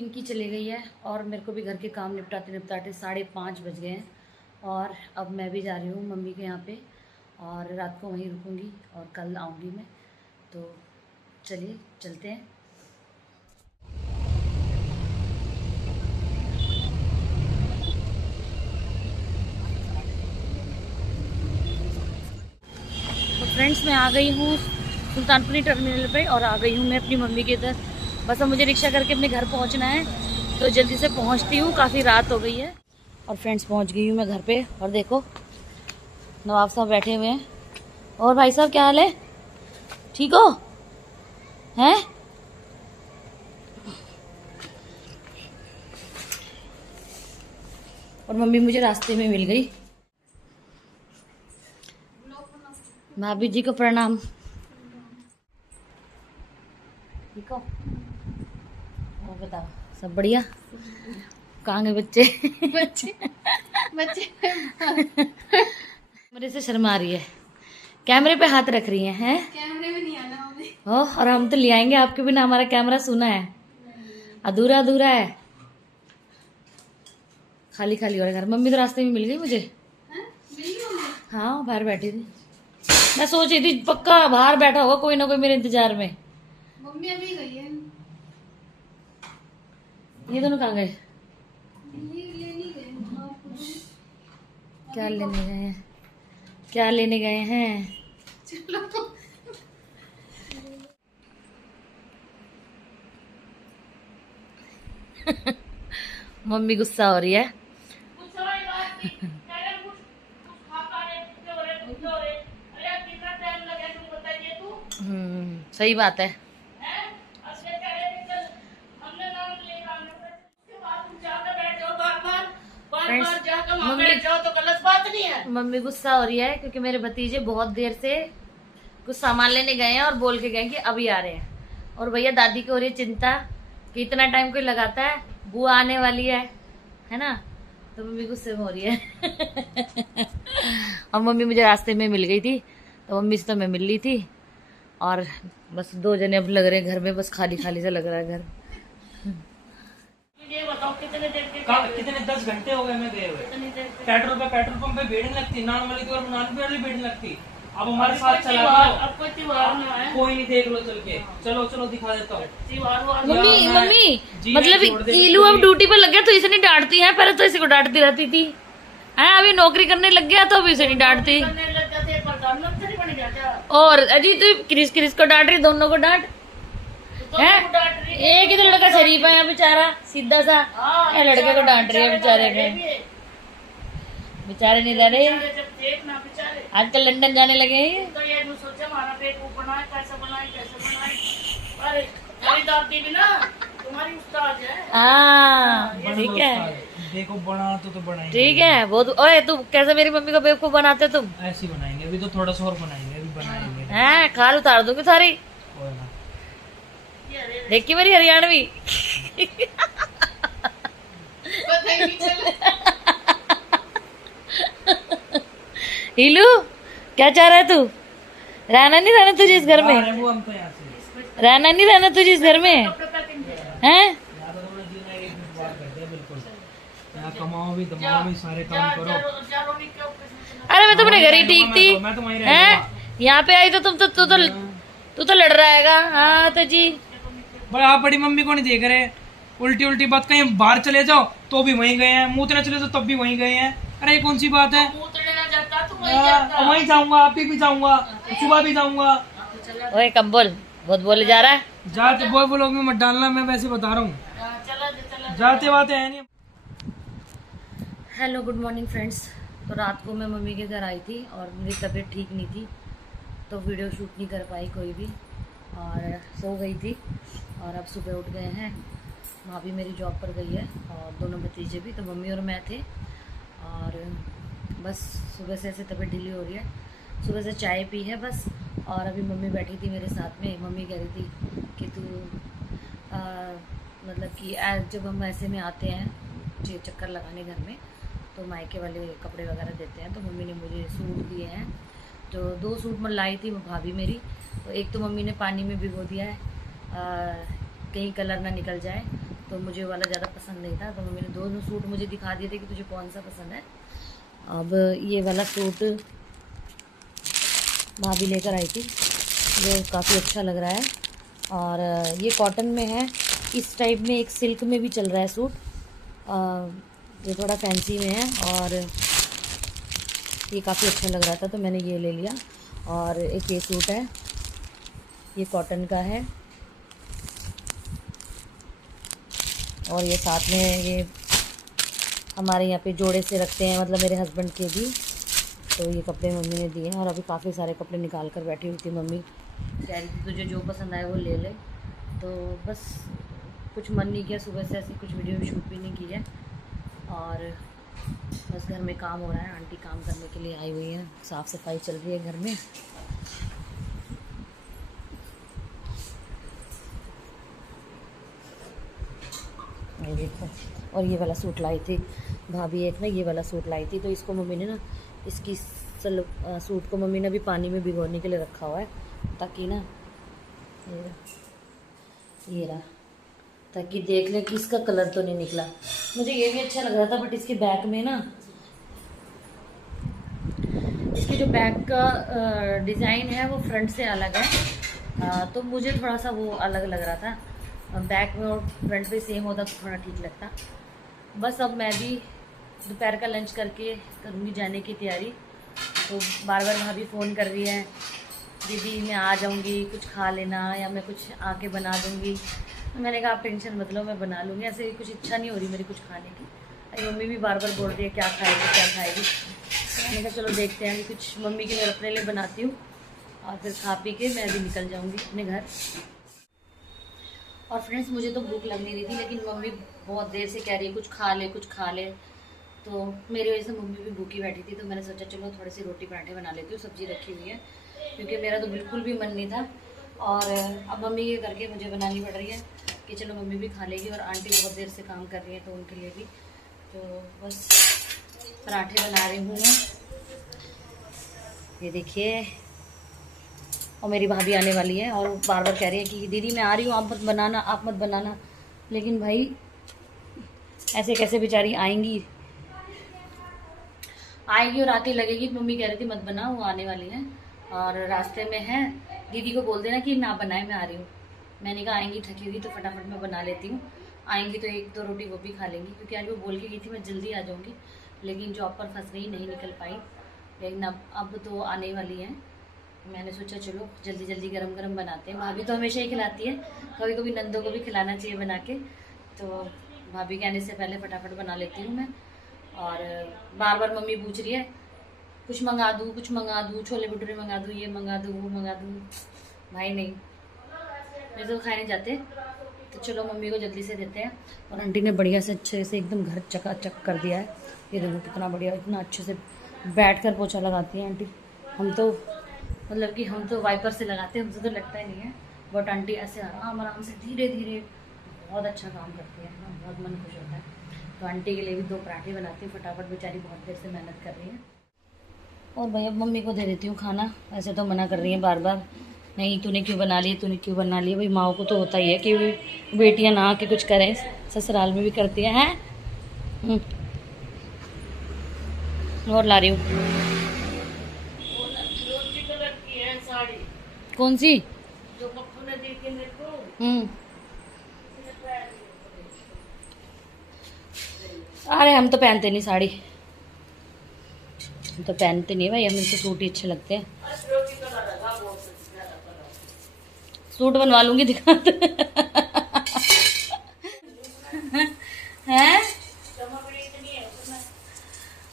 पिंकी चली गई है और मेरे को भी घर के काम निपटाते निपटाते 5:30 बज गए हैं। और अब मैं भी जा रही हूँ मम्मी के यहाँ पे और रात को वहीं रुकूँगी और कल आऊँगी मैं। तो चलिए चलते हैं। तो फ्रेंड्स मैं आ गई हूँ सुल्तानपुरी टर्मिनल पे और आ गई हूँ मैं अपनी मम्मी के इधर। बस अब मुझे रिक्शा करके अपने घर पहुँचना है, तो जल्दी से पहुँचती हूँ, काफ़ी रात हो गई है। और फ्रेंड्स पहुँच गई हूँ मैं घर पे और देखो नवाब साहब बैठे हुए हैं। और भाई साहब क्या हाल है, ठीक हो हैं? और मम्मी मुझे रास्ते में मिल गई। भाभी जी को प्रणाम। ठीक हो? और बताओ सब बढ़िया? कहाँ गए बच्चे? बच्चे मेरे से शर्मा रही है, कैमरे पे हाथ रख रही हैं। कैमरे में नहीं आना हमें। हो, और हम तो ले आएंगे आपके बिना, हमारा कैमरा सुना है, अधूरा अधूरा है, खाली खाली हो रहा है घर। मम्मी तो रास्ते में मिल गई मुझे। हाँ बाहर बैठी थी, मैं सोच रही थी पक्का बाहर बैठा होगा कोई ना कोई मेरे इंतजार में। मम्मी अभी गई है। ये दोनों कहाँ गए? ये लेने गए क्या लेने गए हैं? क्या लेने गए हैं? चलो मम्मी गुस्सा हो रही है। सही बात है। मम्मी गुस्सा हो रही है क्योंकि मेरे भतीजे बहुत देर से कुछ सामान लेने गए हैं और बोल के गए कि अभी आ रहे हैं। और भैया दादी को हो रही है चिंता कि इतना टाइम कोई लगाता है, बुआ आने वाली है ना। तो मम्मी गुस्से में हो रही है। और मम्मी मुझे रास्ते में मिल गई थी, तो मम्मी से तो मैं मिल ली थी और बस 2 जने अब लग रहे हैं घर में, बस खाली खाली सा लग रहा है घर। ये बताओ कितने देर के? कितने 10 घंटे हो गए मैं गए हुए। पेट्रोल पंप पे भीड़ नहीं लगती, नानवाली की और नानवाली भीड़ नहीं लगती। अब हमारे साथ चला अब कोई त्योहार नहीं आया। कोई नहीं, देख लो चल के। चलो चलो दिखा देता हूँ। मम्मी मतलब ईलू अब ड्यूटी पर लग गया तो इसे नहीं डांटती है, पहले तो इसी को डांटती रहती थी। है अभी नौकरी करने लग गया तो अभी इसे नहीं डांटती। और अजी तो क्रिस क्रिस को डांट रही, दोनों को डांट है। एक ही तो लड़का शरीफ है बेचारा सीधा सा, ये लड़के को डांट रही है बेचारे को। बेचारे नहीं रह रहे, आजकल लंदन जाने लगे हैं। तो ये सोचा हमारा पेट बनाए कैसे बनाए अरे मेरी दादी भी ना तुम्हारी उस्ताद है। हाँ ठीक है, देखो बना तो बनाएंगे। ठीक है बहुत। ओए तू कैसे मेरी मम्मी को बेवकूफ बनाते तुम? ऐसे ही बनाएंगे, अभी तो थोड़ा सा और बनाएंगे, अभी बनाएंगे। हैं खाल उतार दूंगी सारी। देखी मेरी हरियाणवी। हीलू क्या चाह रहा है तू? रहना नहीं रहना तुझे इस घर में? रहना नहीं रहना तुझे इस घर में? हैं? कमाओ भी दमाओ भी, सारे काम करो। अरे मैं तुम्हारे घर ही ठीक थी। हैं? यहाँ पे आई तो तू तो लड़ रहा हैगा। हाँ तो जी भाई आप बड़ी मम्मी को नहीं देख रहे, उल्टी उल्टी बात। कहीं बाहर चले जाओ तो भी वहीं गए हैं, मूतने चले जाओ तब भी वहीं गए हैं। अरे ये कौन सी बात है? वहीं जाऊंगा, आप भी जाऊंगा, सुबह भी जाऊंगा। ओए कम बोल, बहुत बोले जा रहा है। जाते बोल लोग में मत डालना, मैं वैसे बता रहा हूँ, जाते बातें है नहीं। Hello good morning friends. तो रात को मैं मम्मी के घर आई थी और मेरी तबीयत ठीक नहीं थी, तो वीडियो शूट नहीं कर पाई कोई भी और सो गई थी। और अब सुबह उठ गए हैं, भाभी मेरी जॉब पर गई है और दोनों भतीजे भी, तो मम्मी और मैं थे। और बस सुबह से ऐसे तबीयत ढीली हो रही है, सुबह से चाय पी है बस। और अभी मम्मी बैठी थी मेरे साथ में, मम्मी कह रही थी कि तू मतलब कि जब हम ऐसे में आते हैं चक्कर लगाने घर में तो मायके वाले कपड़े वगैरह देते हैं, तो मम्मी ने मुझे सूट दिए हैं। तो 2 सूट मैं लाई थी भाभी मेरी, तो एक तो मम्मी ने पानी में भिगो दिया है कहीं कलर ना निकल जाए, तो मुझे वाला ज़्यादा पसंद नहीं था, तो मम्मी ने दोनों सूट मुझे दिखा दिए थे कि तुझे कौन सा पसंद है। अब ये वाला सूट भाभी लेकर आई थी, जो काफ़ी अच्छा लग रहा है, और ये कॉटन में है। इस टाइप में एक सिल्क में भी चल रहा है सूट, ये थोड़ा फैंसी में है, और ये काफ़ी अच्छा लग रहा था तो मैंने ये ले लिया। और एक ये सूट है, ये कॉटन का है, और ये साथ में ये हमारे यहाँ पे जोड़े से रखते हैं, मतलब मेरे हस्बैंड के भी। तो ये कपड़े मम्मी ने दिए हैं, और अभी काफ़ी सारे कपड़े निकाल कर बैठी हुई थी। मम्मी कह रही थी तुझे जो पसंद आए वो ले ले, तो बस कुछ मन नहीं किया सुबह से, ऐसी कुछ वीडियो शूट भी नहीं की है, और बस घर में काम हो रहा है। आंटी काम करने के लिए आई हुई है, साफ़ सफाई चल रही है घर में। ये देखो, और ये वाला सूट लाई थी भाभी, एक ना ये वाला सूट लाई थी, तो इसको मम्मी ने ना, इसकी सूट को मम्मी ने अभी पानी में भिगोने के लिए रखा हुआ है, ताकि ना ये रहा, ताकि देख लें कि इसका कलर तो नहीं निकला। मुझे ये भी अच्छा लग रहा था, बट इसके बैक में ना, इसकी जो बैक का डिज़ाइन है वो फ्रंट से अलग है, तो मुझे थोड़ा सा वो अलग लग रहा था। बैक में और फ्रंट पे सेम होता तो थोड़ा ठीक लगता। बस अब मैं भी दोपहर का लंच करके करूँगी जाने की तैयारी। तो बार बार भाभी फ़ोन कर रही है, दीदी मैं आ जाऊँगी, कुछ खा लेना, या मैं कुछ आके बना दूँगी। मैंने कहा आप टेंशन मत लो, मैं बना लूँगी। ऐसे कुछ इच्छा नहीं हो रही मेरी कुछ खाने की। अरे मम्मी भी बार बार बोल रही है क्या खाएगी क्या खाएगी। मैंने कहा चलो देखते हैं, कुछ मम्मी के लिए और अपने लिए बनाती हूँ, और फिर खा पी के मैं भी निकल जाऊँगी अपने घर। और फ्रेंड्स मुझे तो भूख लग नहीं रही थी, लेकिन मम्मी बहुत देर से कह रही है कुछ खा ले कुछ खा ले, तो मेरी वजह से मम्मी भी भूखी बैठी थी। तो मैंने सोचा चलो थोड़ी सी रोटी पराठे बना लेती हूँ, सब्ज़ी रखी हुई है, क्योंकि मेरा तो बिल्कुल भी मन नहीं था। और अब मम्मी ये करके मुझे बनानी पड़ रही है कि चलो मम्मी भी खा लेगी, और आंटी बहुत देर से काम कर रही है तो उनके लिए भी। तो बस पराठे बना रही हूँ मैं, ये देखिए। और मेरी भाभी आने वाली है, और बार बार कह रही है कि दीदी मैं आ रही हूँ, आप मत बनाना आप मत बनाना। लेकिन भाई ऐसे कैसे बेचारी आएंगी और आके लगेगी। मम्मी कह रही थी मत बना, वो आने वाली है और रास्ते में है, दीदी को बोल देना कि ना बनाए, मैं आ रही हूँ। मैंने कहा आएंगी थकी हुई तो फटाफट मैं बना लेती हूँ, आएंगी तो एक दो रोटी वो भी खा लेंगी, क्योंकि आज वो बोल के गई थी मैं जल्दी आ जाऊँगी, लेकिन जॉब पर फंस गई, नहीं निकल पाई। लेकिन अब तो आने वाली है, मैंने सोचा चलो जल्दी जल्दी गरम गरम बनाते हैं। भाभी तो हमेशा ही खिलाती है, कभी कभी नंदों को भी खिलाना चाहिए बना के, तो भाभी के आने से पहले फटाफट बना लेती हूँ मैं। और बार बार मम्मी पूछ रही है कुछ मंगा दूँ कुछ मंगा दूँ, छोले भटूरे मंगा दूँ, ये मंगा दूँ वो मंगा दूँ। भाई नहीं, मेरे तो खाए नहीं जाते, तो चलो मम्मी को जल्दी से देते हैं। और आंटी ने बढ़िया से अच्छे से एकदम घर चकाचक कर दिया है। ये देखो कितना बढ़िया, इतना अच्छे से बैठ कर पोछा लगाती है आंटी। हम तो मतलब कि हम तो वाइपर से लगाते हैं, हमसे तो लगता ही नहीं है, बट आंटी ऐसे आराम आराम से धीरे धीरे बहुत अच्छा काम करती है, बहुत मन खुश होता है। तो आंटी के लिए भी 2 पराठे बनाती हूँ फटाफट, बेचारी बहुत देर से मेहनत कर रही है। और भाई अब मम्मी को दे देती हूँ खाना। ऐसे तो मना कर रही है बार बार, नहीं तूने क्यों बना लिए तूने क्यों बना लिए। भाई माओ को तो होता ही है कि बेटियाँ ना आके कुछ करें, ससुराल में भी करती है। और ला रही हूँ कौन सी जो पप्पू ने दी थी मेरे को। अरे हम तो पहनते नहीं साड़ी, हम तो पहनते नहीं भाई, हमें तो सूट ही अच्छे लगते हैं। सूट बनवा लूंगी, दिखा हैं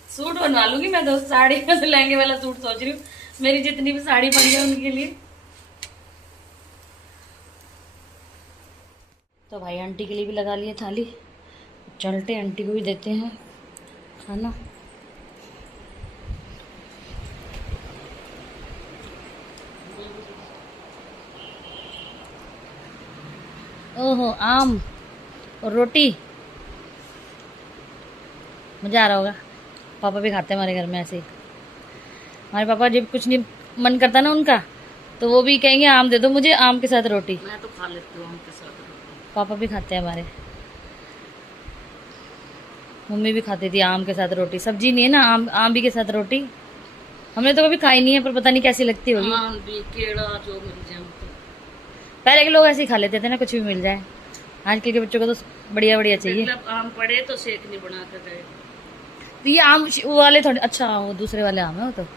सूट बनवा लूंगी मैं तो, साड़ी में लहंगे वाला सूट सोच रही हूँ, मेरी जितनी भी साड़ी बन गई उनके लिए। तो भाई आंटी के लिए भी लगा लिए थाली, चलते आंटी को भी देते हैं खाना। ओहो आम और रोटी, मज़ा आ रहा होगा। पापा भी खाते हैं हमारे घर में ऐसे ही। हमारे पापा जब कुछ नहीं मन करता ना उनका, तो वो भी कहेंगे आम दे दो मुझे, आम के साथ रोटी। मैं तो खा लेती हूँ आम के साथ रोटी। पापा भी खाते हैं हमारे। मम्मी भी खाती थी आम के साथ रोटी, सब्जी नहीं है ना, आम भी के साथ रोटी। हमने तो कभी खाई नहीं है, पर पता नहीं कैसी लगती होगी। आम भी केड़ा जो मिल जाए हमको। पहले के लोग ऐसे ही खा लेते थे ना, कुछ भी मिल जाए। आजकल के बच्चों को तो बढ़िया बढ़िया चाहिए। मतलब आम पड़े तो शेक नहीं बना कर गए। तो ये आम वो वाले थोड़े, अच्छा वो दूसरे वाले आम है वो तो।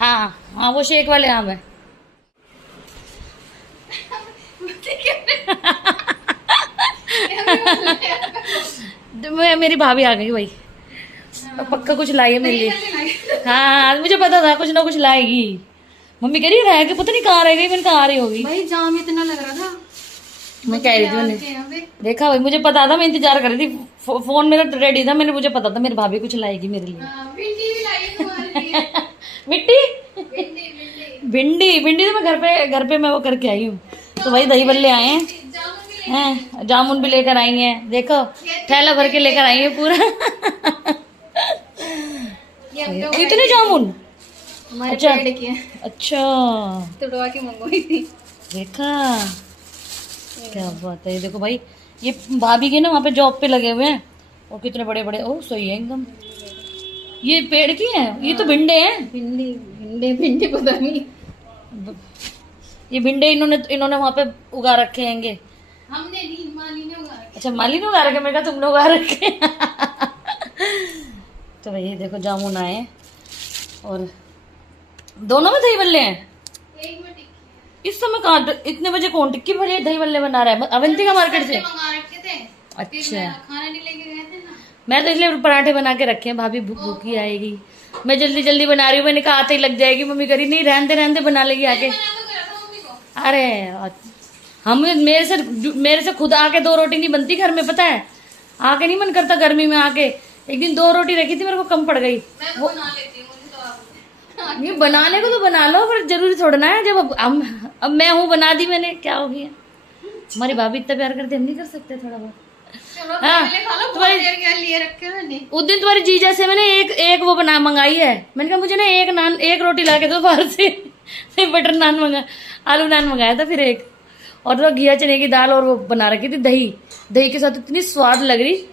हाँ हाँ, वो शेक वाले आम है। मेरी भाभी आ गई भाई, पक्का कुछ लाई है मेरे लिए। हाँ मुझे पता था कुछ ना कुछ लाएगी। मम्मी कह रही रह के पता नहीं कहाँ रह गई, मैंने कहा आ रही होगी। भाई जाम इतना लग रहा था, मैं कह रही थी, मैंने देखा भाई, मुझे पता था, मैं इंतजार कर रही थी, फोन मेरा रेडी था, मुझे पता था मेरी भाभी कुछ लाएगी मेरे लिए। भिंडी भी लाई है तुम्हारे लिए। मिट्टी भिंडी भिंडी भिंडी भिंडी तो मैं घर पे मैं वो करके आई हूँ। तो भाई दही बल्ले आए हैं, हैं जामुन भी लेकर आई हैं, देखो थैला भर के लेकर आई है पूरा। इतने जामुन हमारे अच्छा। पेड़ के हैं, अच्छा तुड़वा के मंगवाई थी। देखा क्या बात है। ये देखो भाई, ये भाभी के ना वहाँ पे जॉब पे लगे हुए हैं, और कितने बड़े बड़े, ओ सही है एकदम। ये पेड़ की है, ये तो भिंडे हैं। भिंडी भिंडी भिंडी पता नहीं, ये भिंडे इन्होंने वहाँ पे उगा रखे हैंगे। हमने नहीं, माली ने उगा रखे। अच्छा माली ने उगा रखे, मैं कहा तुमने उगा रखे। तो भाई ये देखो जामुन आए हैं, और दोनों में दही बल्ले हैं। एक में टिक्की इस समय कहाँ, इतने बजे कौन टिक्की भरी दही बल्ले बना रहा है? अवंतिका मार्केट से। मंगा रखे थे, फिर अच्छा मैं खाना नहीं लेके गए थे ना। मैं तो इसलिए पराठे बना के रखे हैं, भाभी भूखी आएगी। मैं जल्दी जल्दी बना रही हूँ, मैंने कहा आते ही लग जाएगी। मम्मी करी नहीं, रहने दे बना लेगी आके। बना तो करा था मम्मी को। अरे हम मेरे से खुद आके 2 रोटी नहीं बनती घर में, पता है। आके नहीं मन करता गर्मी में आके। एक दिन 2 रोटी रखी थी, मेरे को कम पड़ गई। मैं तो बना लेती हूँ, मुझे तो आप ये बनाने को तो बना लो, पर जरूरी थोड़ा ना है। जब अब मैं हूँ, बना दी मैंने, क्या हो गया। हमारी भाभी इतना प्यार करते, हम नहीं कर सकते थोड़ा बहुत? चलो हाँ, पहले खा लो, बहुत तुम्हारी- देर के लिए रखे मैंने। उस दिन तुम्हारी जीजा से मैंने एक वो बना मंगाई है। मैंने कहा मुझे ना एक रोटी ला के दो बाहर से। फिर बटर नान आलू नान मंगाया था, फिर एक और तो घिया चने की दाल, और वो बना रखी थी दही के साथ, इतनी स्वाद लग रही।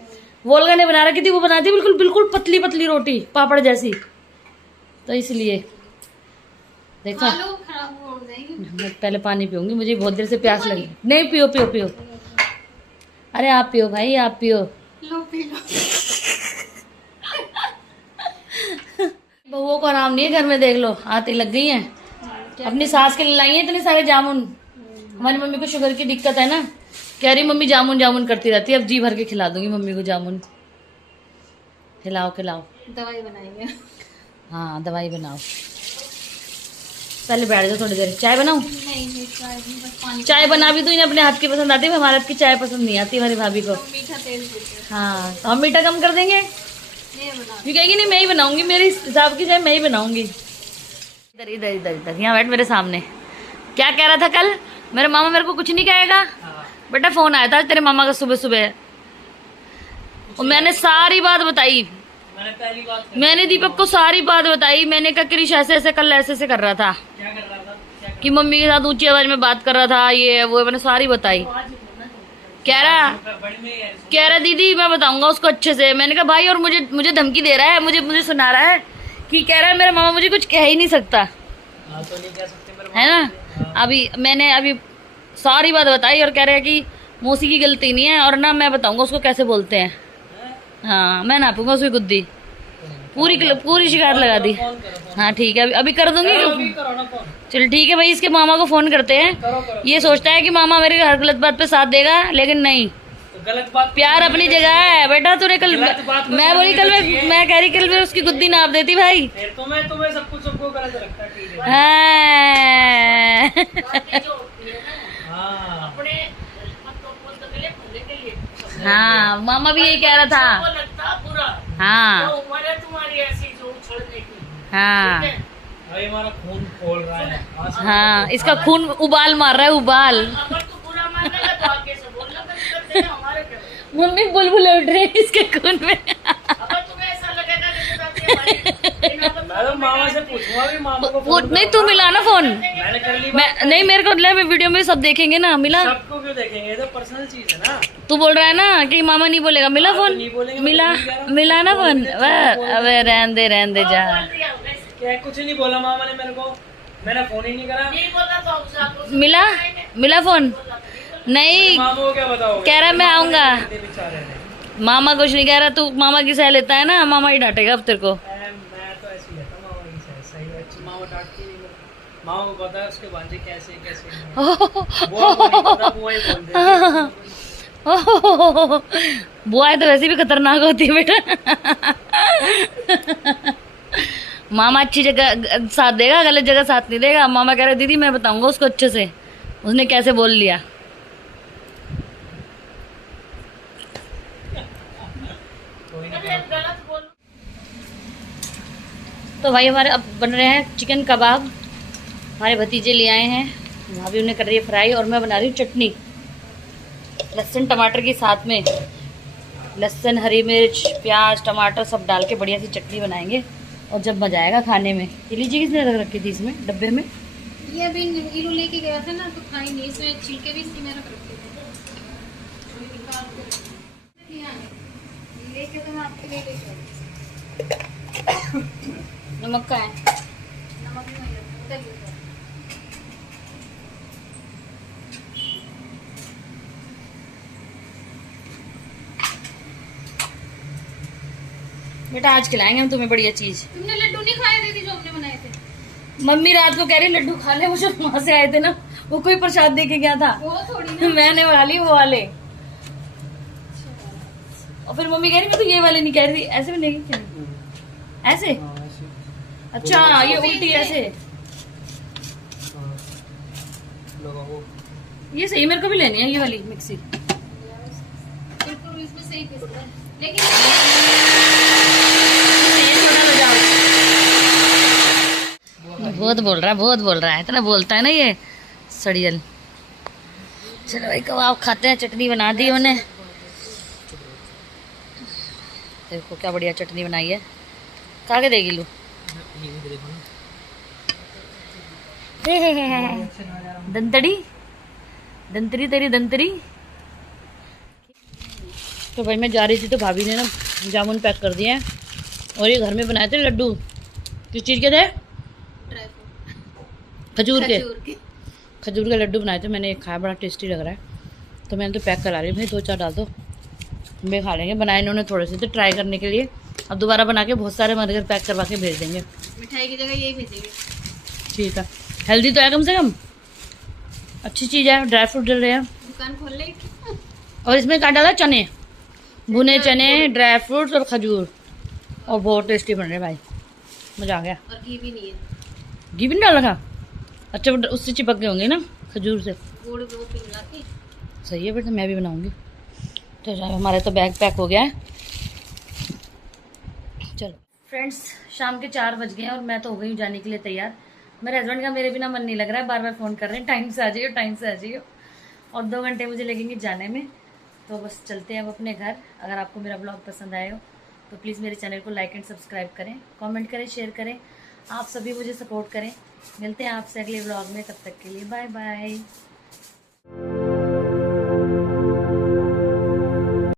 वोल्गा ने बना रखी थी, वो बनाती बिल्कुल पतली पतली रोटी, पापड़ जैसी। तो इसलिए देखा, खा लो, खराब हो जाएगी। मैं पहले पानी पीऊंगी, मुझे बहुत देर से प्यास लगी। नहीं पियो पियो पियो, अरे आप पियो भाई, आप पियो। लो पी लो। बहुओं को आराम नहीं है घर में, देख लो आती लग गई हैं। अपनी सास के लिए लाई हैं इतने सारे जामुन। हमारी मम्मी को शुगर की दिक्कत है ना, कह रही मम्मी जामुन करती रहती है। अब जी भर के खिला दूंगी मम्मी को जामुन। खिलाओ दवाई बनाएंगे। हाँ दवाई बनाओ। पहले बैठ जाओ थोड़ी देर, चाय बनाऊं? नहीं चाय नहीं, बस पानी। चाय बना भी तो इन्हें अपने हाथ की पसंद आती है, हमारे हाथ की चाय पसंद नहीं आती हमारी भाभी को। मीठा तेल देते हाँ तो हम मीठा कम कर देंगे। ये बना। ये कहेगी नहीं मैं ही बनाऊंगी, मेरे हिसाब की चाय मैं ही बनाऊंगी। इधर इधर इधर इधर यहाँ बैठ मेरे सामने। क्या कह रहा था कल? मेरे मामा मेरे को कुछ नहीं कहेगा। बेटा फोन आया था तेरे मामा का सुबह सुबह, और मैंने सारी बात बताई। मैंने दीपक को सारी बात बताई। मैंने कहा क्रिश ऐसे ऐसे कल ऐसे कर रहा था, क्या कर रहा था? कि मम्मी के साथ ऊंची आवाज में बात कर रहा था, ये वो, मैंने सारी बताई। कह रहा दीदी मैं बताऊंगा उसको अच्छे से। मैंने कहा भाई, और मुझे धमकी दे रहा है, मुझे सुना रहा है कि कह रहा है मेरा मामा मुझे कुछ कह ही नहीं सकता, तो नहीं कह सकते मेरे है ना। अभी मैंने सारी बात बताई, और कह रहा है कि मौसी की गलती नहीं है, और ना मैं बताऊंगा उसको कैसे बोलते हैं। हाँ मैं नापूंगा उसकी गुद्दी, पूरी शिकायत लगा दी। हाँ ठीक है, अभी कर दूंगी। करो ना फोन। चल ठीक है भाई, इसके मामा को फोन करते हैं। ये सोचता है कि मामा मेरे हर गलत बात पे साथ देगा, लेकिन नहीं, तो गलत बात प्यार अपनी जगह है। बेटा तूने कल, गलत बात को मैं बोली कल मैं कह रही कल मैं उसकी गुद्दी नाप देती भाई। फिर तुम्हें सब कुछ सबको गलत लगता है। ठीक है। हाँ हाँ हाँ मामा भी यही कह रहा था। लगता बुरा हाँ उम्र है तुम्हारी ऐसी जो उछलने की। हाँ भाई हमारा खून खोल रहा है। हाँ, इसका खून उबाल मार रहा है, उबाल। अगर तू बुरा मानेगा तो आगे से बोलना बंद कर देना, हमारे क्या। मम्मी बुलबुल उठ रही है इसके खून में। अगर तुम्हें ऐसा लगेगा कि भाई अरे मामा से पूछूंगा भी, मामा को फोन नहीं तू मिला ना फोन, मैंने कर ली मैं नहीं मेरे को ले वीडियो में सब देखेंगे ना। मिला सबको क्यों देखेंगे, ये तो पर्सनल चीज है ना। तू बोल रहा है ना कि मामा नहीं बोलेगा। मिला फोन, नहीं बोलेंगे, मिला मिला ना फोन। अबे रहने दे जा। क्या कुछ नहीं बोला मामा ने मेरे को, मैंने फोन ही नहीं करा। नहीं बोला तो आपको मिला फोन नहीं, मामा को क्या बताओ, कह रहा मैं आऊंगा। बेचारे ने। मामा कुछ नहीं कह रहा, तू मामा की सह लेता है ना, मामा ही डांटेगा अब तेरे को। मैं तो ऐसे ही लेता हूँ मामा की सही सही अच्छी, मामा डांटती नहीं मेरे। मामा को पता है उसके भांजे कैसे कैसे हैं। बुआ को नहीं पता, बुआ ही बोल देती है। बुआ तो वैसे भी खतरनाक होती है बेटा। मामा अच्छी जगह साथ देगा, गलत जगह साथ नहीं देगा। मामा कह रहे दीदी मैं बताऊंगा उसको अच्छे से, उसने कैसे बोल लिया। गलत बोल। तो भाई हमारे अब बन रहे हैं चिकन कबाब। हमारे भतीजे ले आए हैं, भाभी उन्हें कर रही है फ्राई और मैं बना रही हूँ चटनी लहसुन टमाटर के साथ में। लहसुन, हरी मिर्च, प्याज, टमाटर सब डाल के बढ़िया सी चटनी बनाएंगे और जब मजा आएगा खाने में। ये लीजिए किसने रख रखी थी इसमें डब्बे में। ये अभी नीरू लेके गया था ना तो खाई नहीं, इसमें छिलके भी इसी में रख रखे थे। लेके तो मैं आपके लिए लेके आई। नमक का है। नमक नहीं है, उधर ही है। बेटा आज खिलाएंगे हम तुम्हें बढ़िया चीज। तुमने लड्डू नहीं खाए दीदी जो हमने बनाए थे? मम्मी रात को कह रही लड्डू खा ले, वो जो वहां से आए थे ना, वो कोई प्रसाद दे के गया था, वो थोड़ी ना। मैंने खा ली वो वाले। और फिर मम्मी कह रही मैं तो ये वाले नहीं कह रही, ऐसे में नहीं क्या ऐसे। अच्छा ये उल्टी ऐसे, ये सही मेरे को भी लेनी है ये वाली मिक्सी। बिल्कुल इसमें सही पिसता है, लेकिन बहुत बोल रहा है इतना बोलता है ना ये सड़ियल। चलो भाई कबाब खाते हैं। चटनी बना दी उन्हें, देखो क्या बढ़िया चटनी बनाई है। खा के देगी लू। दंतड़ी दंतरी तेरी दंतरी। तो भाई मैं जा रही थी तो भाभी ने ना जामुन पैक कर दिए हैं और ये घर में बनाए थे लड्डू। किस चीज़ के थे? ड्राई फ्रूट खजूर के के। खजूर के लड्डू बनाए थे मैंने, खाया बड़ा टेस्टी लग रहा है तो मैंने तो पैक करा रही हूँ भाई। 2-4 डाल दो, हम खा लेंगे। बनाए इन्होंने थोड़े से तो ट्राई करने के लिए, अब दोबारा बना के बहुत सारे हमारे घर पैक करवा के भेज देंगे। मिठाई की जगह यही भेजेंगे। ठीक है, हेल्दी तो है कम से कम, अच्छी चीज़ है। ड्राई फ्रूट डल रहे हैं दुकान खोल ले। और इसमें क्या डाला? चने, भुने चने, ड्राई फ्रूट्स और खजूर, और बहुत टेस्टी बन रहे भाई, मज़ा आ गया। और घी भी नहीं है, घी भी नहीं डाला था? अच्छा वो उससे चिपक गए होंगे ना खजूर से। गुड़ वो पिघला के। सही है बेटा, मैं भी बनाऊंगी। तो हमारे तो बैग पैक हो गया है। चलो फ्रेंड्स, शाम के 4 बज गए हैं और मैं तो हो गई हूँ जाने के लिए तैयार। मेरे हस्बैंड का मेरे बिना मन नहीं लग रहा है, बार बार फ़ोन कर रहे हैं टाइम से आ जाइए, टाइम से आ जाइए। और 2 घंटे मुझे लगेंगे जाने में, तो बस चलते हैं अब अपने घर। अगर आपको मेरा ब्लॉग पसंद आए हो तो प्लीज़ मेरे चैनल को लाइक एंड सब्सक्राइब करें, कमेंट करें, शेयर करें। आप सभी मुझे सपोर्ट करें। मिलते हैं आपसे अगले ब्लॉग में, तब तक के लिए बाय बाय।